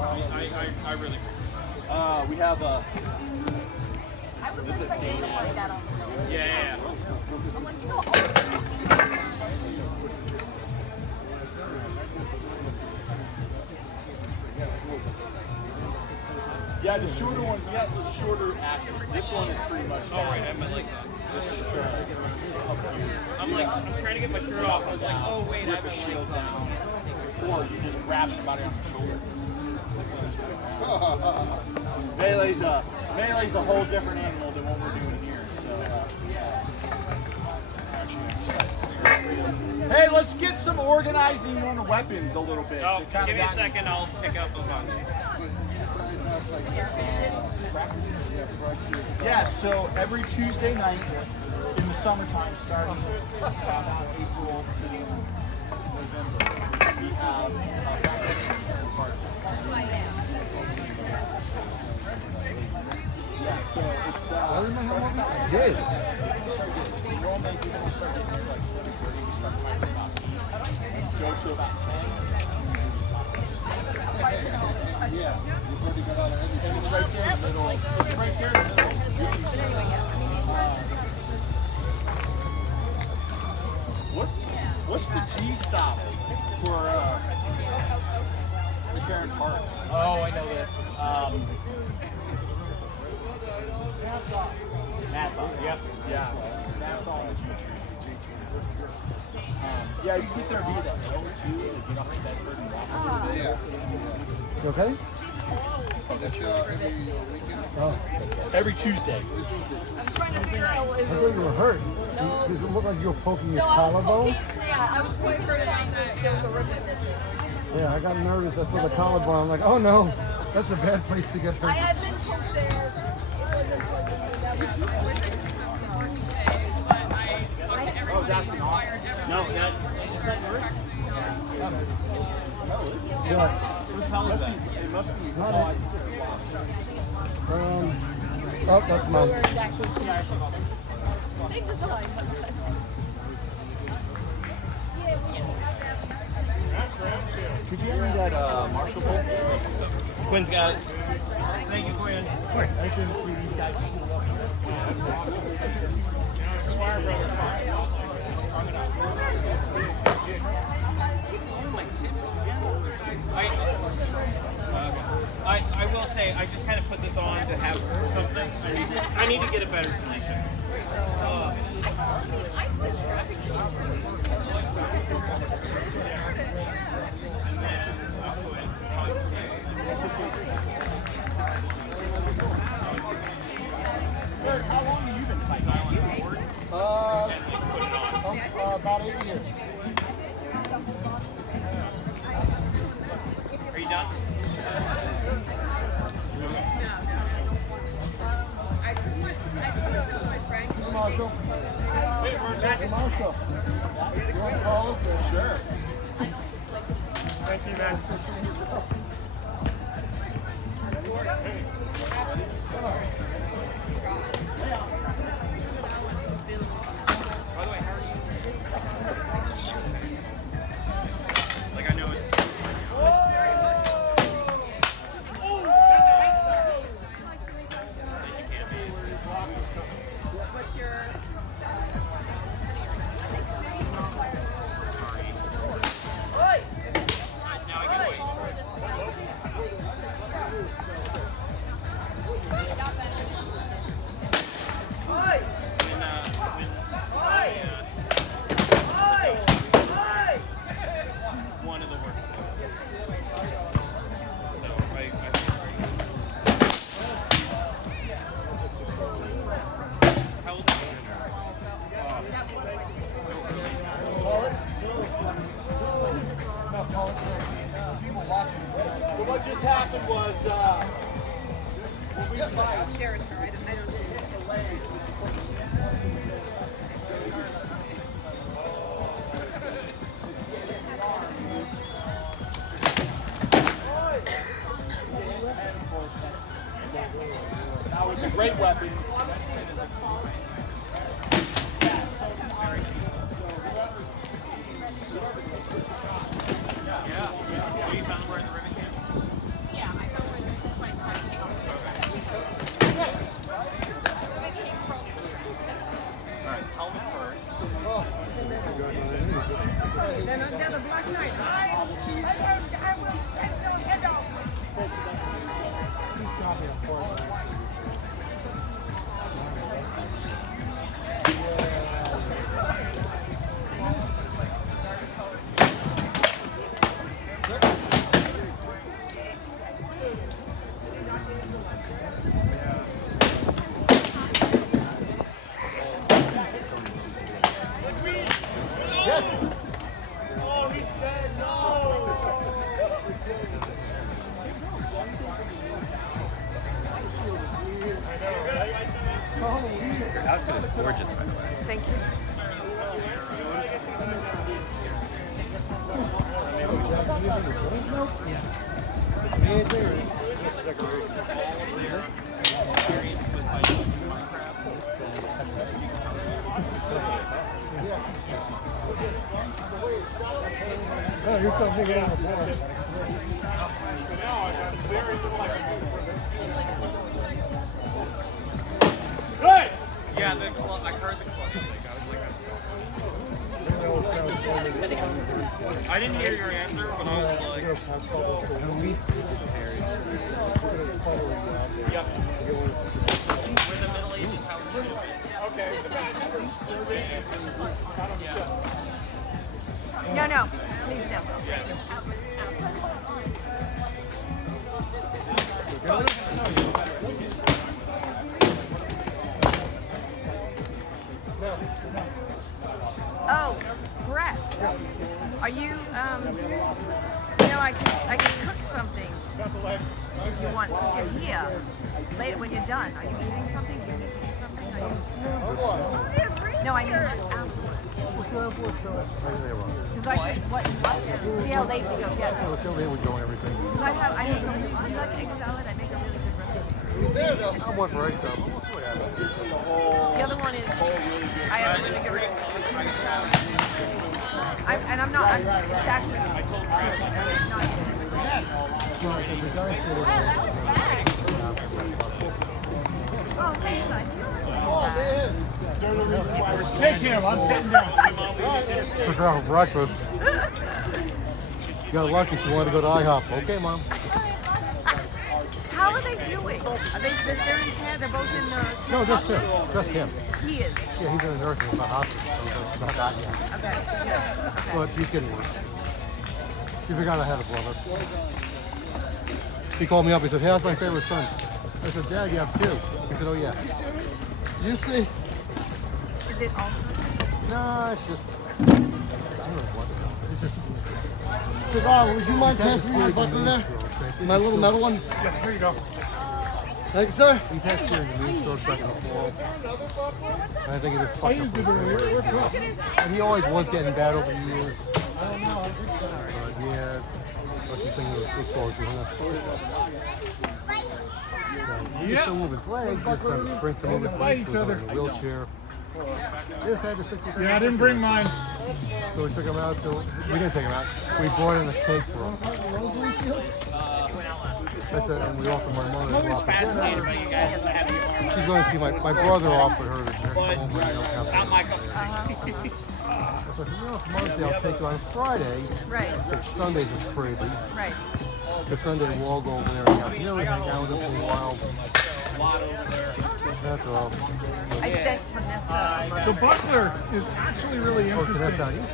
I really. We have a. I was This is a expecting to play dance. that on the Yeah. I'm like, no. Yeah, the shorter one. We have the shorter axis. This one is pretty much. Oh, right, I have my legs on. This is the. I'm like, I'm trying to get my shirt off. I was like, oh wait, I have Rip a my shield legs on. down, or you just grab somebody on the shoulder. Melee's a whole different animal than what we're doing here. So, hey, let's get some organizing on the weapons a little bit. Oh, They've kinda give me a gotten- second. I'll pick up a bunch. Yeah, so every Tuesday night in the summertime, starting about April to November, we have practice party. Yeah, so it's Good. normally people start getting here like 7:30. We start fighting about 8. Go to about 10. Yeah. And it's right there in the middle. It's right there in the middle. What's the G stop for the Karen Park? Oh, I know this. Nassau. Yep. Yeah. Nassau and the G train. Yeah, you can get there via that hill too. To get off of Bedford and walk a little bit. You okay? Oh, Every Tuesday. I'm trying to figure out I thought you were hurt. Does it look like you were poking your No, I was collarbone? poking, yeah, I was poking for an angle. There was a ribbon missing. Yeah, I got nervous. I saw the collarbone. I'm like, oh no, that's a bad place to get I hurt. had been poked there. I was asking Austin. No, is that yours? No, is it? Yeah. Whose hell is that? It must be. Not Oh, it. I think this is lost. Oh, that's mine. Same design. Could you hand me that Marshall bolt? Quinn's got it. Thank you, Quinn. I couldn't see these guys school up here. Swire brother. I will say, I just kind of put this on to have something. I need to get a better solution. I put strapping case first. And then I'll go in. How long have you been fighting? About 8 years. Are you done? Marshall. Hey, Marshall. You want to call us? Sure. Thank you, man. By the way, how are you? Like, I know it's. Now I get away. One of the worst things. So how old are you? So early. Call it. No, call it. People watching. So what just happened was when we fight, Sharon, I don't now with the great weapons. Yeah. Oh, you found where the ribbon came? Yeah. outfit is gorgeous, by the way. Thank you. Oh, you're coming big out. Good! Yeah, I heard the club. I was like, that's so funny. I didn't hear your answer, but I was like, yep. We're the Middle Ages, how it should have been. No, please no. Oh, Brett, are you, I can cook something if you want, since you're here. Later, when you're done, are you eating something? Do you need to eat something? No, I mean afterwards. Because see how late we go? Yes. Because I make do you like egg salad? I make a really good recipe. I'm one for egg salad. The other one is, I have a really good recipe. It's actually, it's not Hey, Kim, I'm sitting down. Took her out for breakfast. Got lucky. She wanted to go to IHOP. Okay, Mom. How are they doing? Are they just they're in care? They're both in the No, just him. hospice? Just him. He is. Yeah, he's in the nursing home, not hospital. So it's not that yet. Okay, good. Okay. But he's getting worse. He forgot I had a brother. He called me up. He said, "Hey, how's my favorite son?" I said, "Dad, you have two." He said, "Oh yeah." You see? Is it Alzheimer's? No, it's just. I don't know what. It's just. So, Bob, would you mind passing me my buckle there? My little metal one? Yeah, here you go. Thank you, sir. He's had serious immune strokes back in the fall. And I think it just fucked up his brain. And he always was getting bad over the years. But yeah, what you think of football, he used to move his legs, he used to strength to move his legs, so he was in a wheelchair. This had to 63. Yeah, I didn't bring mine. So we took him out to, we didn't take him out, we brought in a cake for him. I said, and we offered my mother to go out for dinner. She's going to see my brother offered her to come over and help out. I said, for Mother's Day, I'll take you on Friday. Right. Because Sunday's just crazy. Right. Because Sunday we'll all go over there and have dinner, hang out with them for a while. That's all. I sent Tanissa. The buckler is actually really Oh, interesting. Tanessa,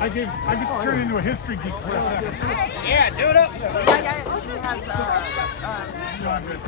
I get to turn into a history geek for a second. Yeah, she has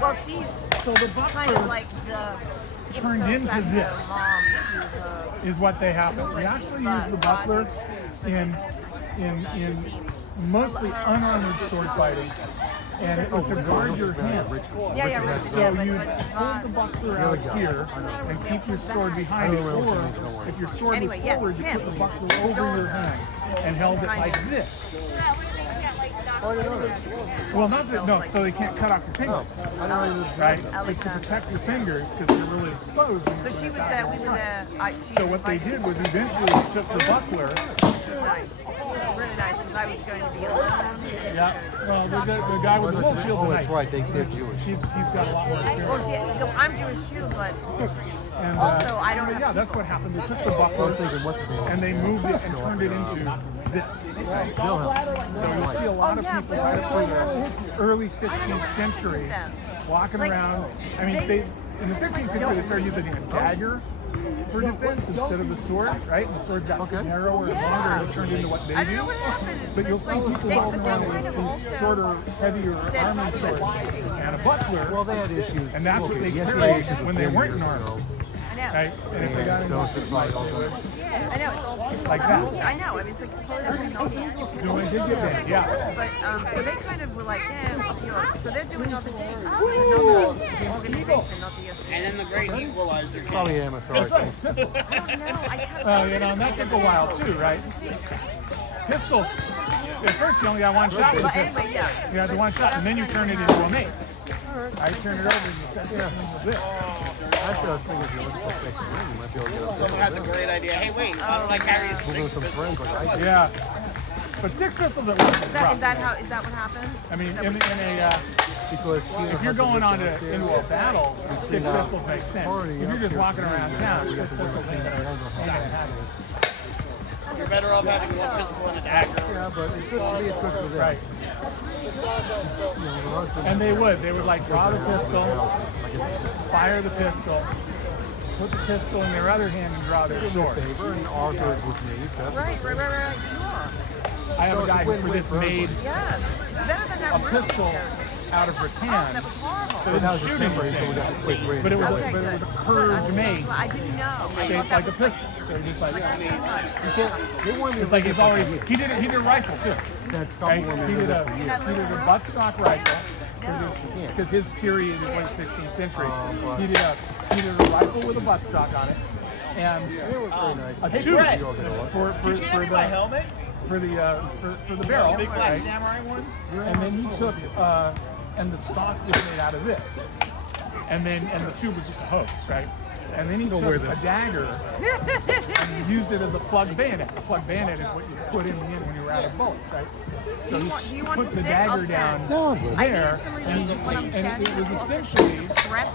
well, she's So the kind of buckler like the turned ipso into facto this. mom to her. is what they happen. We actually use the buckler in mostly unarmored sword fighting, and it was to guard your hand. Yeah, Richard, So yeah, you but hold the buckler out here and keep your sword behind it, or if your sword Anyway, was yes, forward, you him. put the buckler over your hand and held it like this. Well, not that, no, so they can't cut off your fingers, right? It's to protect your fingers because they're really exposed. So she was there, we were there. So what they did was eventually they took the buckler. Which was nice. It was really nice because I was going to be alone. Yeah. Well, the guy with the wolf shield Oh, tonight. that's right, they're Jewish. He's got a lot more experience. Well, so I'm Jewish too, but And, also I don't have yeah, that's what happened. They took the I'm buckler thinking, what's his name? and they moved it and turned it into this. Wilhelm. So you'll see a lot of yeah, people but right through the early 16th century walking Like, around. I mean, they in the 16th century they started using a dagger for defense instead of the sword, right? And the sword got narrower and longer and it turned into what they I don't do. know what happened. But you'll see people walking around with shorter, heavier armored swords and a buckler. Well, they had issues. And that's what they Yes, carried issues when they with weren't in years I armor. ago. know. know. right? And if they got And any, so it's like all the I know it's all Like that that. bullshit. I know. I mean, it's like totally different from all these stupid. when it did get banned, yeah. But so they kind of were like, yeah, up yours. So they're doing other things. Not the organization, not the SC. And then the great equalizer came. probably MSR thing. Pistol. I don't know. I kind Well, you know, and that took a while too, right? Pistol. At first, you only got one shot with a But pistol. anyway, yeah. You had the one shot, and then you turn it into a mace. I turn it over and you set this with this. Actually, I was thinking if you look at this, you might be able to get upset Someone with had the them. great idea. Hey, wait, why don't I carry a We'll do six some friends like I did. Yeah. But six pistols at once is Is that rough. is that what happened? I mean, Is that in what- a Because she and her if you're going husband on lived to, downstairs. into a battle, six pistols make sense. Party If you're just upstairs walking for me, around you town, know, we six have to pistols do ain't everything gonna have it. You're better off having one pistol and a dagger. Yeah, but it's good for me, it's good for them. Right. You know, the husband- And they would like draw the pistol, Like it's fire the pistol, put the pistol in their other hand and draw their a sword. favor, and Arthur is with me, so that's Right, sure. I have So a it's a guy who for win-win this for made Yes, it's better than that a room pistol picture. out of Oh, rattan. that was horrible. So But that was shoot a temporary, so we anything. got to split three. But it was Okay, but good. it was a Good, I'm curved so mace glad. I didn't know. I thought shaped that like a was pistol. So just like You can't, they wanted me it's to like he's already he did a rifle too. that couple Right? women He did did that for years. a buttstock rifle No. because his period is late 16th century. but- He did a rifle with a buttstock on it and They were very nice. a Hey, tube Brett. You all get a look. for My the helmet? for the barrel, Big Black right? Samurai one? And then he took and the stock was made out of this, and the tube was just a hose, right? And then he took wear a this. dagger and he used it as a plug bayonet. A plug bayonet is what you put in the end when you were out of bullets, right? So Do he you want put to the sit? I'll dagger down stand. No, I'm good. I there, needed some relief when I'm and standing. it was across the essentially tube. Press.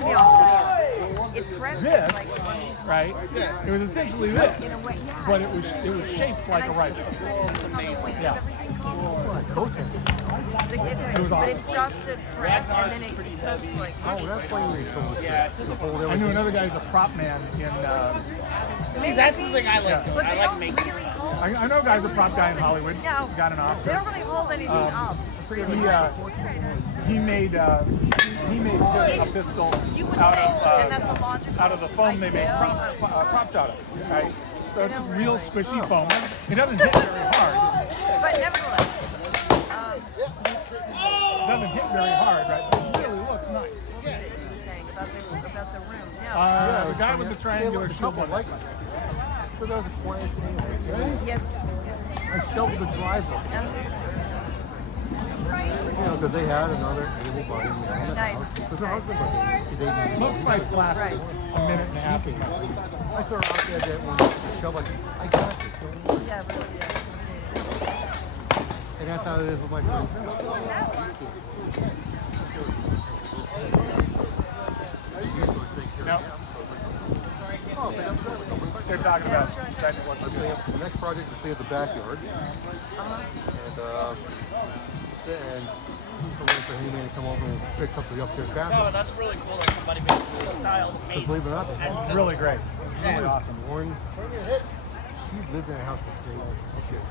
Maybe I'll show you. It presses this, like on these right? muscles here. It was essentially this, In a way, yeah. but it was shaped like a and I rifle. think it's kind of the way Yeah. that everything goes. Coach him. But it starts to press and then it starts like. Oh, that's why you sold this. To hold I knew everything. another guy who's a prop man in. See, that's the thing I like doing. But I they like don't making really hold. I know a guy's a prop guy in Hollywood. No. Got an They Oscar. don't really hold anything up. He made a pistol You would out think, of and that's a logical out of the foam they make idea. props out of, right? So it's don't real really. squishy foam. It doesn't hit very hard. But nevertheless, It doesn't hit very hard, right? But it really looks nice. what was it you were saying about the room? No. The guy with the triangular shield couple one. like it. Because that was a quiet thing. Yes. I shoveled the driveway. You know, because they had another able-bodied man in the Nice. house. Because her husband was there. He's 80 Most fights last Right. a minute and a half. She came out. I saw her out there that one shovel. I said, I got this. Don't worry. Yeah, really, yeah. And that's how it is with my friends now. No, Oh, pick up the driveway. they're talking about spending what they're doing. The next project is clean up the backyard. And for handyman to come over and fix up the upstairs No, bathroom. that's really cool that somebody makes a style Because mace. believe it or not, As- Really great. she Really was awesome. born. She lived in a house this big. This shit.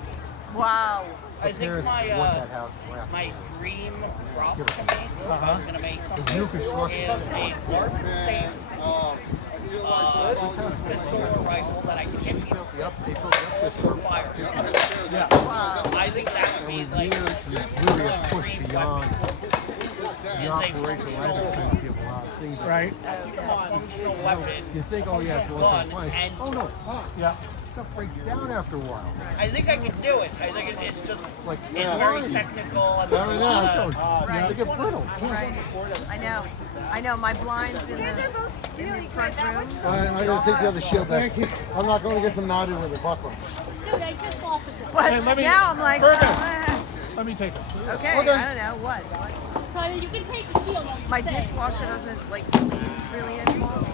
Wow. I think Parents my want that house. Wow. my dream prop to make, if I was gonna make something, new is construction. a garden safe This house is pistol or rifle that I can hit people they built the upstairs for fire. Yeah. I think that would be like years and really a push beyond the is a operational end of things. You have a lot of things. Right? functional weapon. You think, oh yeah, it's Gun one thing. and Oh no, Yeah. stuff breaks down after a while. I think I can do it. I think it's just Like it's very technical and there's a lot of They get brittle. Right. I know. I know. My blinds in the front room. I'm going to take the other shield back. I'm not going to get some knotted with the buckles. Dude, I just walked with this. But Hey, let me- now I'm like, Fergus. ah, Let me take it. okay, I don't know what. So you can take the shield on. My dishwasher doesn't like bleed really anymore.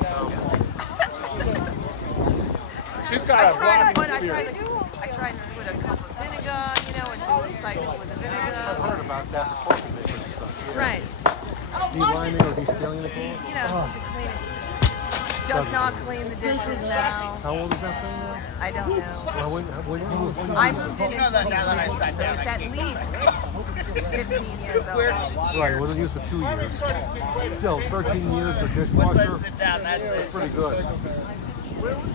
She's got a I blocking tried spirit. to put a cup of vinegar, you know, and do a cycle with the I've vinegar. heard about that. The coffee maker and stuff. Right. Delining or descaling the coffee. You know, to clean it. Does not clean the dishes now. How old is that thing now? I don't know. Well, when I moved in 2020, so it's at least 15 years old. right, it wasn't used for 2 years. Still, 13 years for dishwasher. Sit down, that's That's it. pretty good.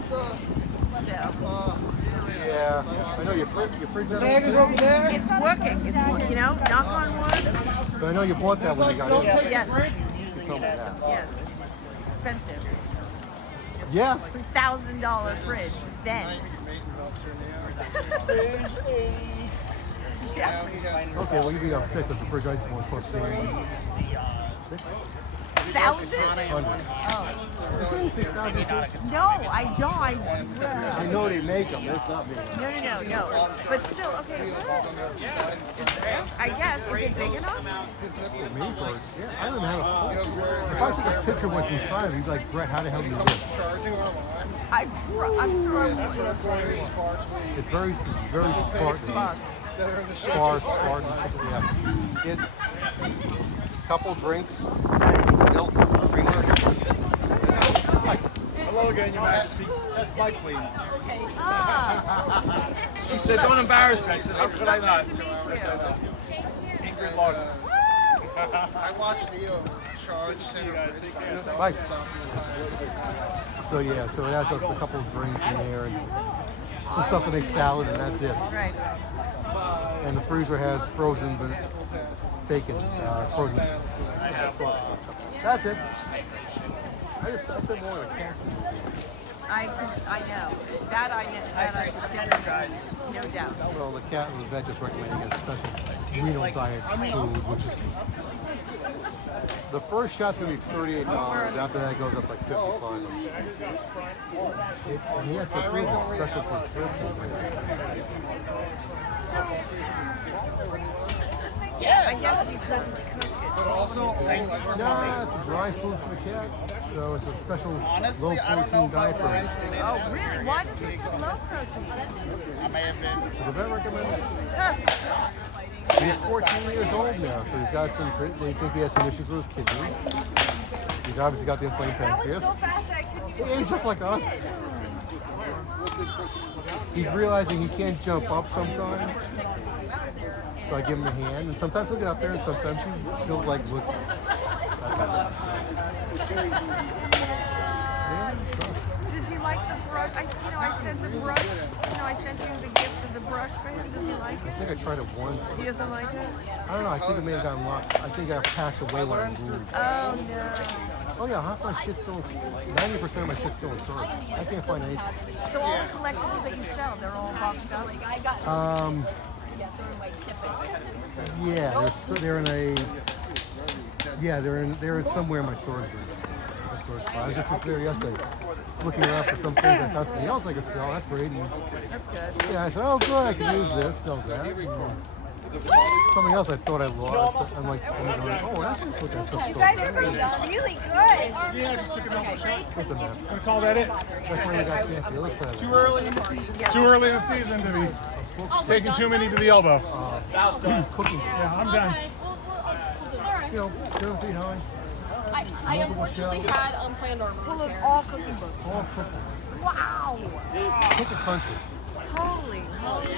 So Yeah, I know your fridge over there. it's working. It's, knock on wood. But I know you bought that when you got in. Yes. You told me that. Yes. Expensive. Yeah. $3,000 fridge then. Yeah. Okay, well, you'd be upset because the fridge ice won't cost me $1,000? No, I don't. I know they make them. It's not me. No. But still, okay. I guess, is it big enough? For me, yeah, I don't even have a phone. If I took a picture once inside, you'd be like, Brett, how the hell do you do this? I'm sure I would. It's very Spartan. Spartan. Yeah. Couple drinks, milk, creamer. Hello again, Your Majesty. That's my queen. Ah, She said, don't embarrass me. I said, how it's could I not? lovely to meet you. Ingrid Larson. I watched the charge center. Right. So yeah, so it has a couple of drinks in there and some stuff to make salad, and that's it. Right. And the freezer has frozen bacon, frozen sausage. That's it. I spent more on a cat. I know. That I definitely, no doubt. Well, the cat and the vet just recommending a special renal diet food, which is the first shot's gonna be $38. After that, it goes up like $55. And he has to approve a special prescription. So, I guess you couldn't cook it. No, it's a dry food for the cat, so it's a special low protein diet for him. Oh, really? Why does it have low protein? I may have been. So the vet recommended it. Huh. He's 14 years old now, so he's got some. They think he had some issues with his kidneys. He's obviously got the inflamed pancreas. He's just like us. He's realizing he can't jump up sometimes. So I give him a hand, and sometimes he'll get up there, and sometimes he'll like look. Yeah, it sucks. Does he like the brush? I sent the brush. I sent you the gift of the brush for him. Does he like I it? think I tried it once. He doesn't like it? I don't know. I think it may have gotten lost. I think I packed away when I moved. Oh, no. Oh yeah, half my shit's still. 90% of my shit's still in storage. I can't find anything. So all the collectibles that you sell, they're all boxed up? Yeah, they're in a. Yeah, they're in somewhere in my storage room. I just was there yesterday, looking around for some things I thought something else I could sell. That's great. And, That's good. yeah, I said, oh good, I can use this, sell that. Something else I thought I lost. I'm like, oh, I should put that stuff. You guys are really good. Yeah, I just took another shot. It's a mess. We call that it. That's why you got the other side. Too early in the season. Too early in the season to be taking too many to the elbow. Cooking. Yeah, I'm done. You know, 7 feet high. I unfortunately had unplanned order. Full of all cooking books. All cooking. Wow. Cook a country. Holy moly.